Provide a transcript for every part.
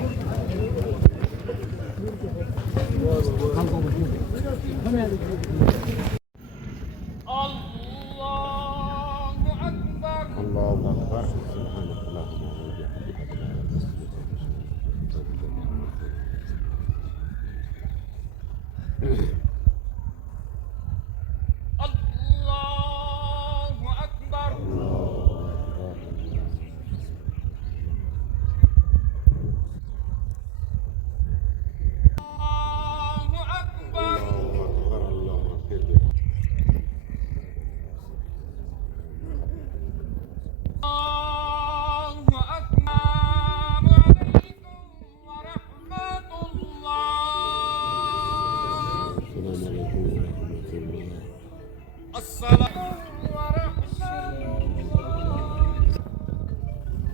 الله أكبر سبحانك اللهم وبحمدك لا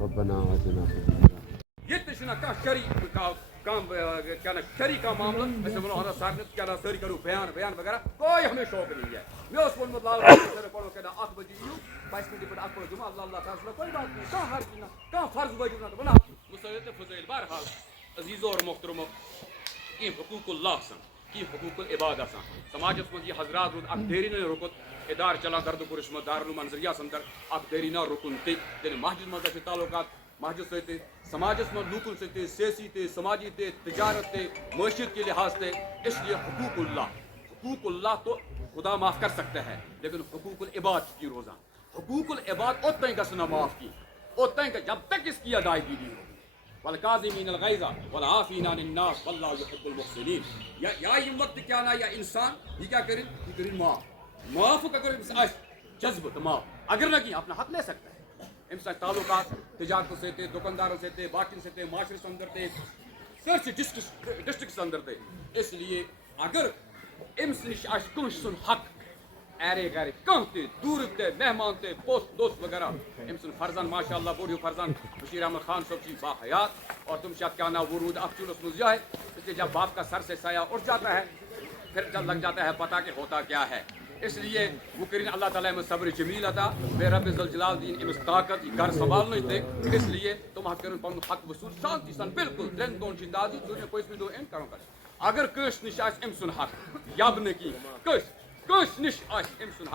ربنا آتنا في الدنيا یہ چھنا کا شریع کیا نا شریع کا معاملہ ایسے ونو حضرت صاحب نے کیا نا ساری کرو بیان وغیرہ کوئی ہمیں شوق نہیں ہے میں اس وونمت لال سر پڑھو کہ 8 بجے یو 22 منٹ پر 8 جمعہ اللہ تعالی کوئی بات نہیں کا حرج نہ کا فرض واجب نہ بنا مسئلہ فضائل بہرحال عزیزو اور محترمو کی حقوق اللہ سن کی حقوق العباد آسان سماجس من یہ حضرات رود اک دیری نہ رکت ادار چلا گرد پورش میں دارالعلوم منظریہ سندر اک دیری نہ رکن تے یعنی مسجد مز اچھے تعلقات مسجد ستہ سماجس من لوکن ستہ سیاسی تے سماجی تے تجارت تے معیشت کے لحاظ تے اس لیے حقوق اللہ تو خدا معاف کر سکتا ہے لیکن حقوق العباد کی روزان حقوق العباد اتنا ہی گسنا معاف کی اتنا ہی جب تک اس کی ادائیگی نہیں ہوگی والکاظمین الغیظ والعافین عن الناس واللہ یحب المحسنین یا یہ وقت کیا نا یا انسان یہ کیا کریں یہ کریں معاف اگر جذب تو معاف اگر نہ کہ اپنا حق لے سکتا ہے انسان تعلقات تجارتوں سے تے دکانداروں سے تے باقی سے تے معاشرے سے اندر تے سرچ ڈسٹرکٹ سے اندر تے اس لیے اگر امس نش کن سن حق ایرے گھر کم تے دور تے مہمان تے دوست وغیرہ امسن فرزان ماشاء اللہ بوڑھو فرزان بشیر احمد خان صاحب کی باحیات اور تم شاید کیا نا ورود افچونس مزیا ہے اس لیے جب باپ کا سر سے سایہ اٹھ جاتا ہے پھر جب لگ جاتا ہے پتہ کہ ہوتا کیا ہے اس لیے وہ کریں اللہ تعالیٰ میں صبر جمیل عطا بے رب ذوالجلال دین امس طاقت گھر سنبھالنے تے اس لیے تم کرن پن حق وصول شانتی سان بالکل ترین دون چندازی دنیا کوئی بھی دو ان کرو کر اگر کس نش آس ام سن حق یاب نہ کی کس نش آس ام سن حق